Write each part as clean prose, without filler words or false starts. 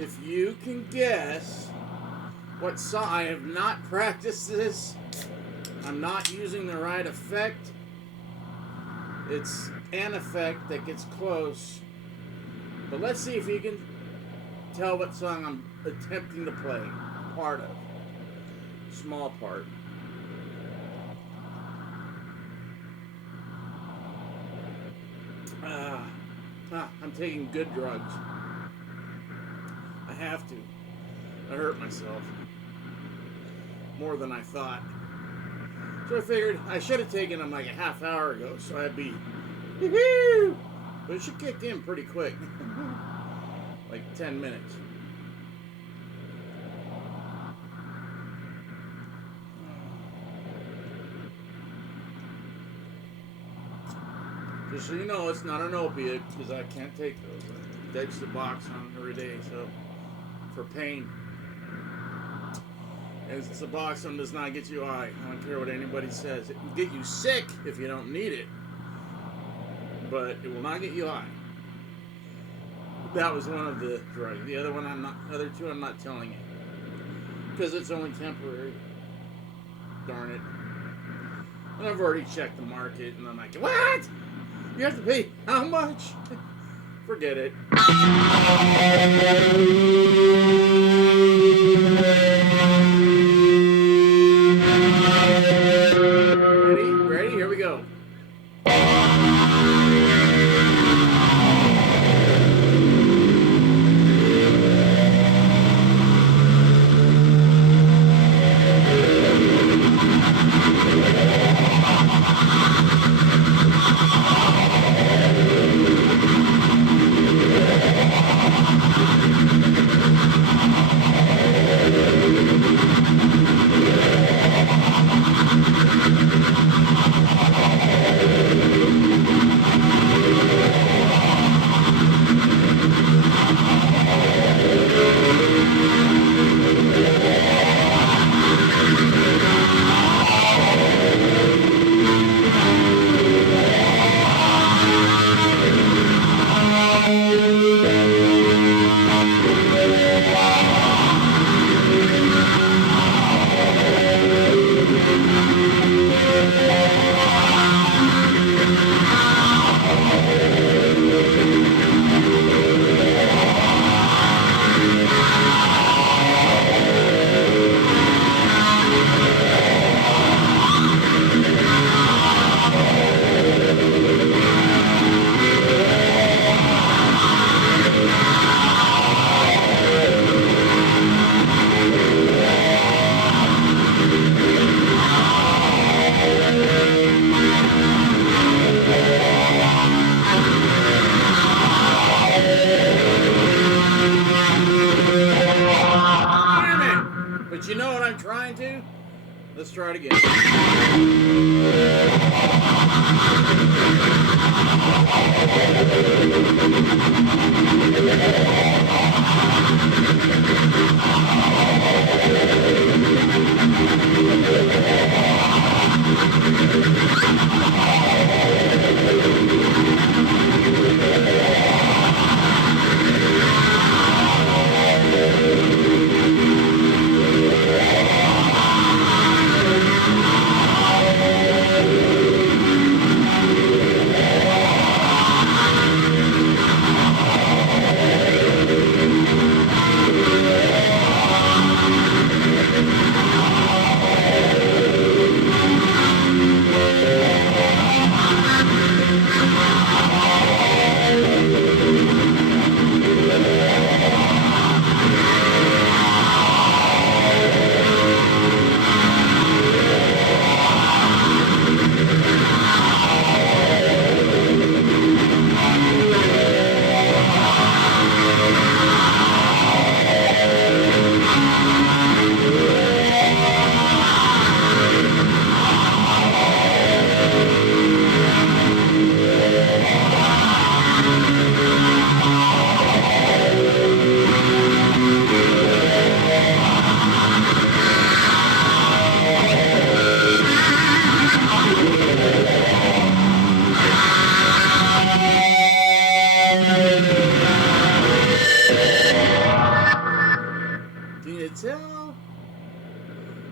if you can guess what song, I have not practiced this. I'm not using the right effect. It's an effect that gets close. But let's see if you can tell what song I'm attempting to play. Part of. Small part. I'm taking good drugs. I have to. I hurt myself. More than I thought. So I figured I should have taken them like a half hour ago, so I'd be woohoo! But it should kick in pretty quick. Like 10 minutes. Just so you know, it's not an opiate, because I can't take those. I ditch the box on every day, so for pain. And it's a box on does not get you high. I don't care what anybody says. It can get you sick if you don't need it, but it will not get you high. That was one of the drugs. The other one, other two, I'm not telling you, because it's only temporary. Darn it. And I've already checked the market, and I'm like, what? You have to pay how much? Forget it. Ready? Here we go. Let's try it again.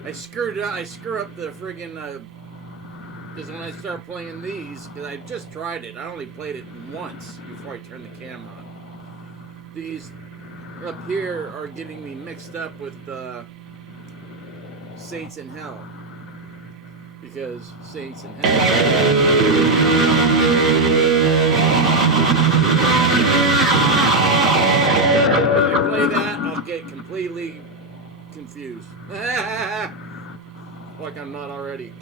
I screwed it up. I screw up the friggin' because when I start playing these, because I just tried it. I only played it once before I turned the camera on. These up here are getting me mixed up with Saints in Hell. Because Saints in Hell. When I play that, I'll get completely confused. Like I'm not already.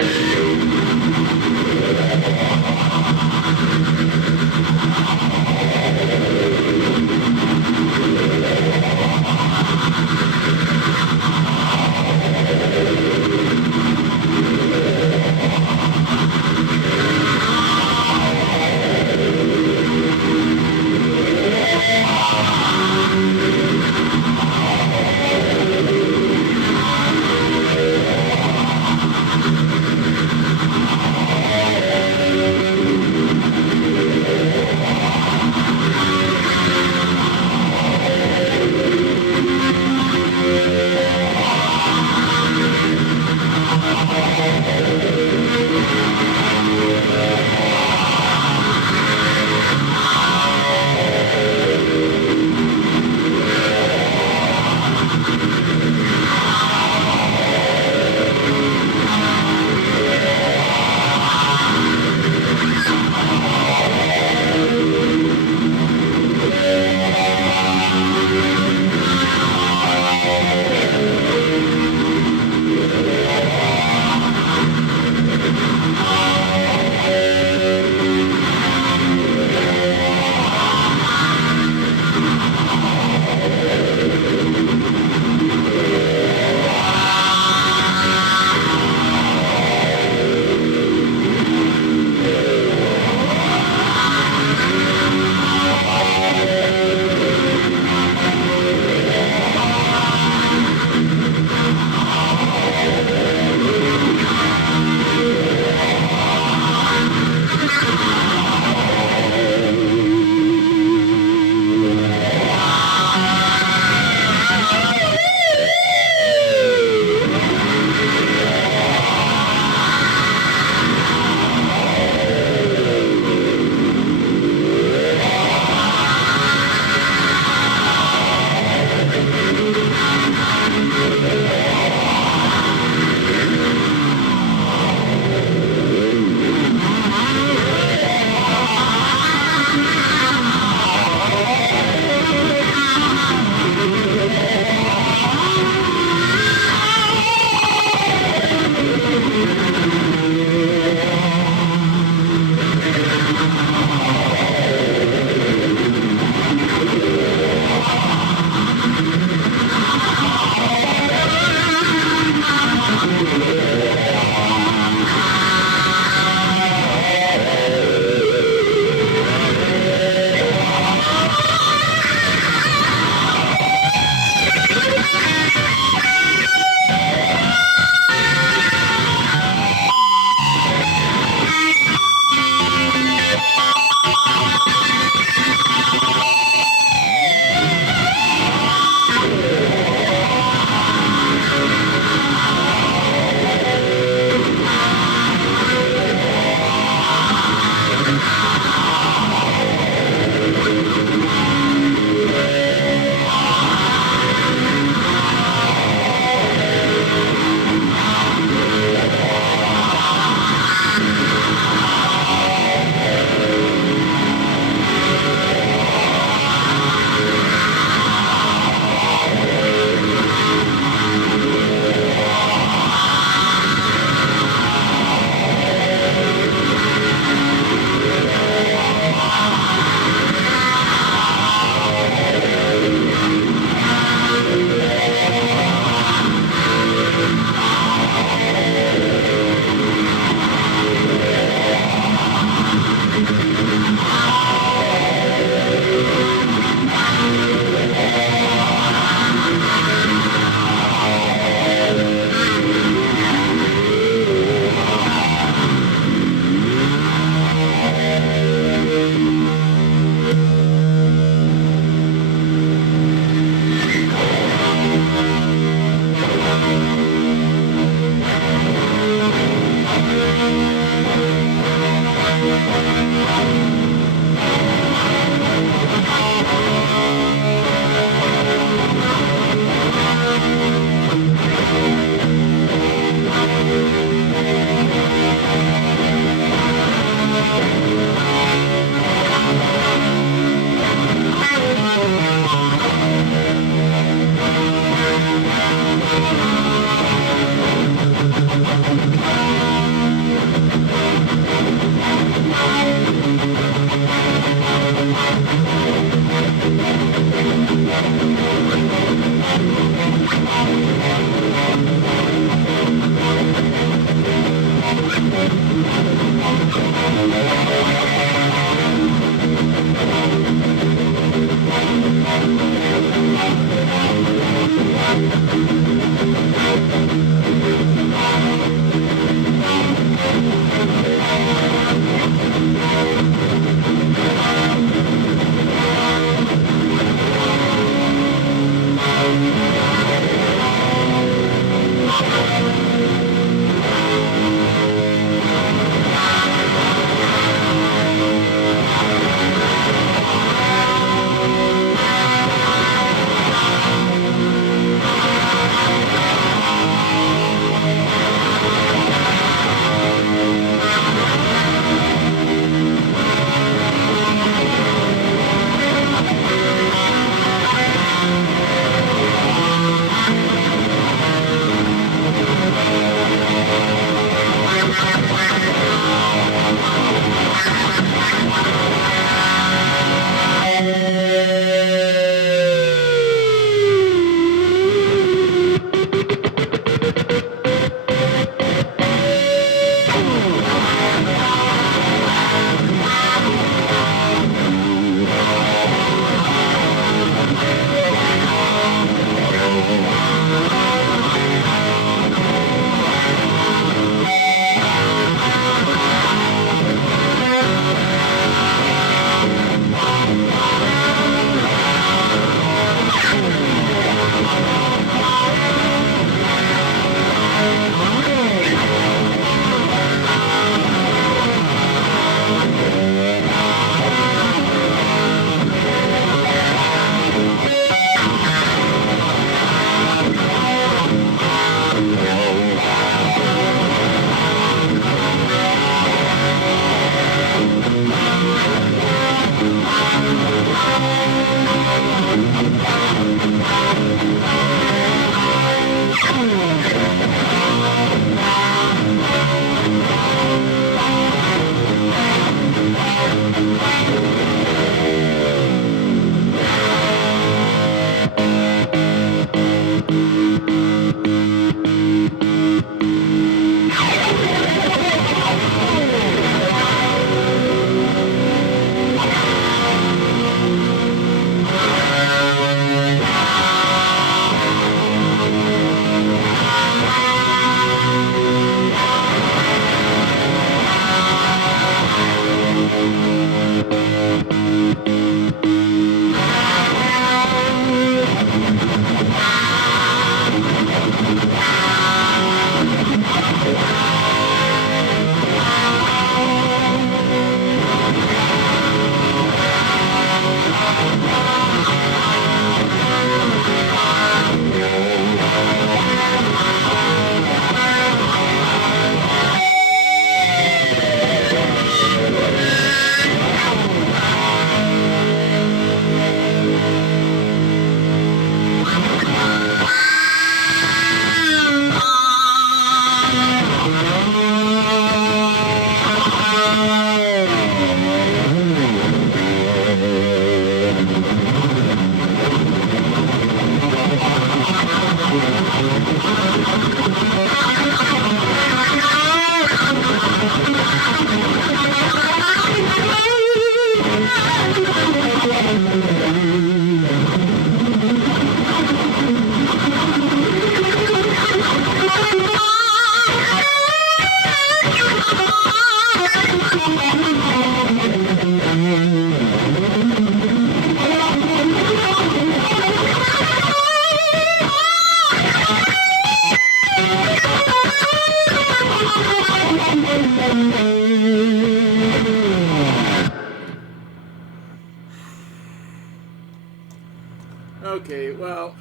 Okay, well,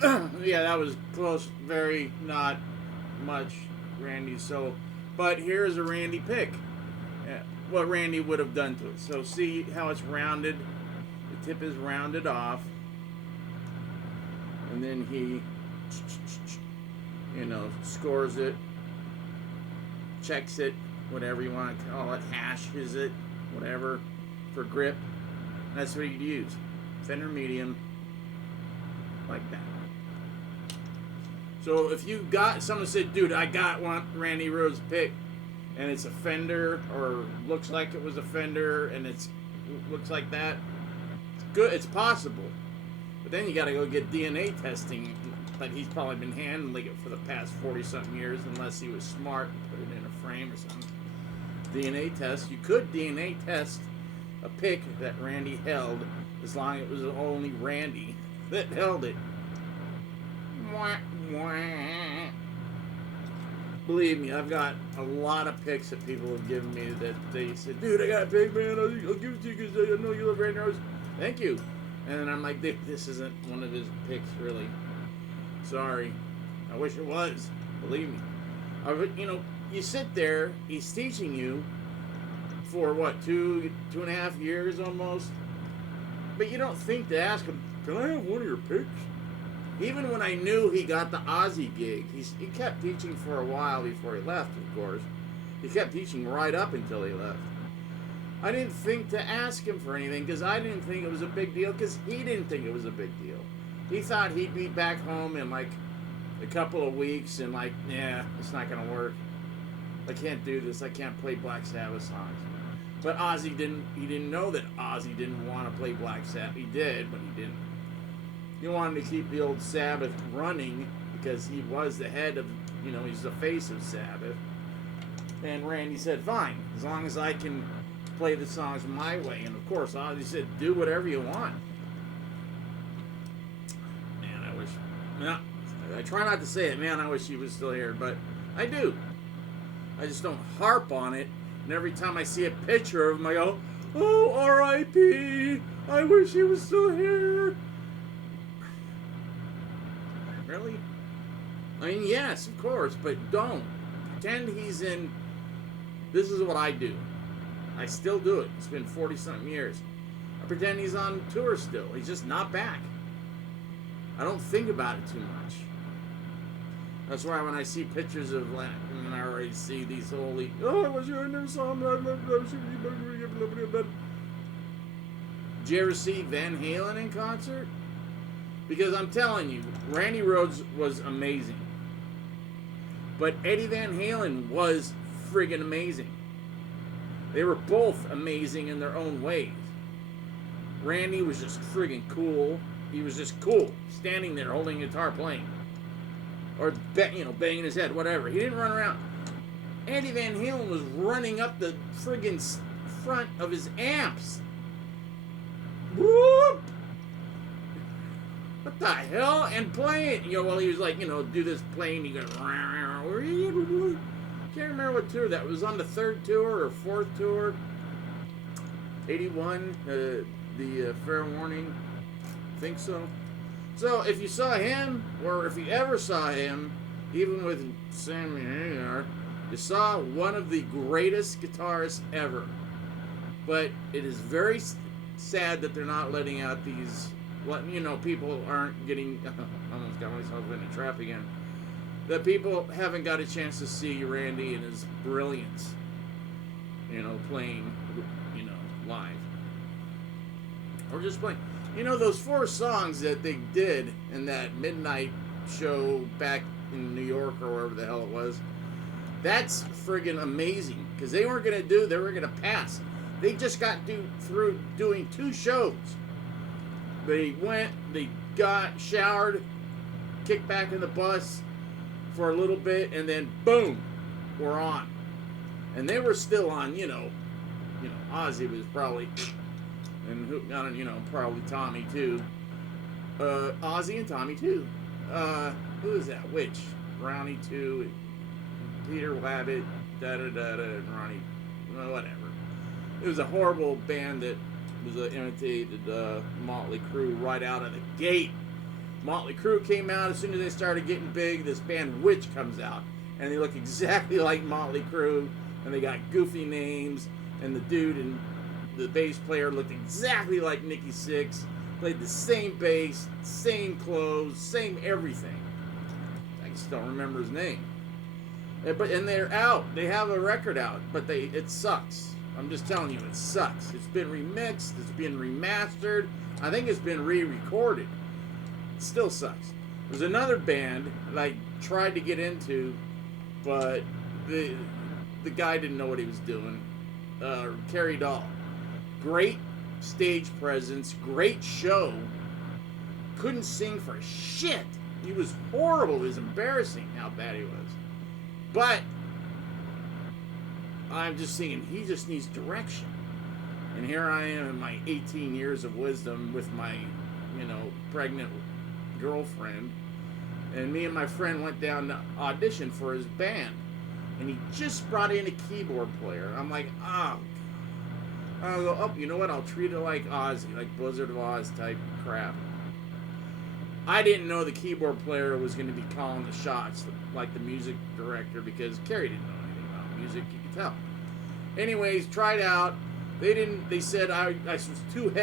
yeah, that was close. Very not much Randy. So, but here's a Randy pick. What Randy would have done to it. So see how it's rounded. The tip is rounded off. And then he, scores it, checks it, whatever you want to call it, hashes it, whatever, for grip. That's what you'd use. Fender medium. like that. So if you got, someone said, dude, I got one Randy Rhoads pick, and it's a Fender, or looks like it was a Fender, and it's looks like that, it's good, it's possible. But then you got to go get DNA testing, but he's probably been handling it for the past 40-something years, unless he was smart and put it in a frame or something. DNA test. You could DNA test a pick that Randy held, as long as it was only Randy that held it. Mwah, mwah. Believe me, I've got a lot of picks that people have given me that they said, dude, I got a pick, man, I'll give it to you because I know you love Randy Rhoads. Thank you. And then I'm like, this isn't one of his picks, really. Sorry. I wish it was. Believe me. You know, you sit there, he's teaching you for what, 2.5 years almost? But you don't think to ask him, can I have one of your picks? Even when I knew he got the Ozzy gig, he kept teaching for a while before he left, of course. He kept teaching right up until he left. I didn't think to ask him for anything because I didn't think it was a big deal because he didn't think it was a big deal. He thought he'd be back home in like a couple of weeks and like, yeah, it's not going to work. I can't do this. I can't play Black Sabbath songs. But Ozzy he didn't know that Ozzy didn't want to play Black Sabbath. He did, but he didn't. He wanted to keep the old Sabbath running because he was the head of, you know, he's the face of Sabbath. And Randy said, fine, as long as I can play the songs my way. And of course, Ozzy said, do whatever you want. Man, I wish, no, I try not to say it, man, I wish he was still here, but I do. I just don't harp on it. And every time I see a picture of him, I go, oh, R.I.P. I wish he was still here. Really? I mean, yes, of course, but don't. Pretend he's in... This is what I do. I still do it. It's been 40-something years. I pretend he's on tour still. He's just not back. I don't think about it too much. That's why when I see pictures of Latin, and I already see these holy... Oh, I was your new song. Did you ever see Van Halen in concert? Because I'm telling you, Randy Rhoads was amazing. But Eddie Van Halen was friggin' amazing. They were both amazing in their own ways. Randy was just friggin' cool. He was just cool, standing there holding a guitar playing. Or, banging his head, whatever. He didn't run around. Eddie Van Halen was running up the friggin' front of his amps. Whoop! What the hell? And playing, while he was like, do this playing, he goes, can't remember what tour that was, on the 3rd tour or 4th tour. 81, the Fair Warning, I think so. So if you saw him, or if you ever saw him, even with Sammy Hagar, you saw one of the greatest guitarists ever. But it is very sad that they're not letting out these, people aren't getting, I almost got myself in a trap again, that people haven't got a chance to see Randy and his brilliance, playing, live. Or just playing. Those 4 songs that they did in that midnight show back in New York or wherever the hell it was, that's friggin' amazing. Because they weren't going to they were going to pass. They just got through doing 2 shows. They went, they got showered, kicked back in the bus for a little bit, and then boom, we're on. And they were still on, Ozzy was probably, and probably Tommy too. Ozzy and Tommy too. Who is that? Which? Ronnie too, Peter Wabbit, and Ronnie, whatever. It was a horrible band that imitated Motley Crue right out of the gate. Motley Crue came out as soon as they started getting big. This band Witch comes out, and they look exactly like Motley Crue, and they got goofy names, and the dude and the bass player looked exactly like Nicky Sixx, played the same bass, same clothes, same everything. I just don't remember his name. And they're out. They have a record out, but it sucks. I'm just telling you, it sucks. It's been remixed. It's been remastered. I think it's been re-recorded. It still sucks. There's another band that I tried to get into, but the guy didn't know what he was doing. Carrie Doll. Great stage presence, great show. Couldn't sing for shit. He was horrible. It was embarrassing how bad he was. But I'm just thinking, he just needs direction. And here I am in my 18 years of wisdom with my, pregnant girlfriend. And me and my friend went down to audition for his band. And he just brought in a keyboard player. I'm like, oh. I'll go, oh, you know what? I'll treat it like Ozzy, like Blizzard of Oz type crap. I didn't know the keyboard player was going to be calling the shots, like the music director, because Carrie didn't know anything about music, you could tell. Anyways, tried out. They said I was too heavy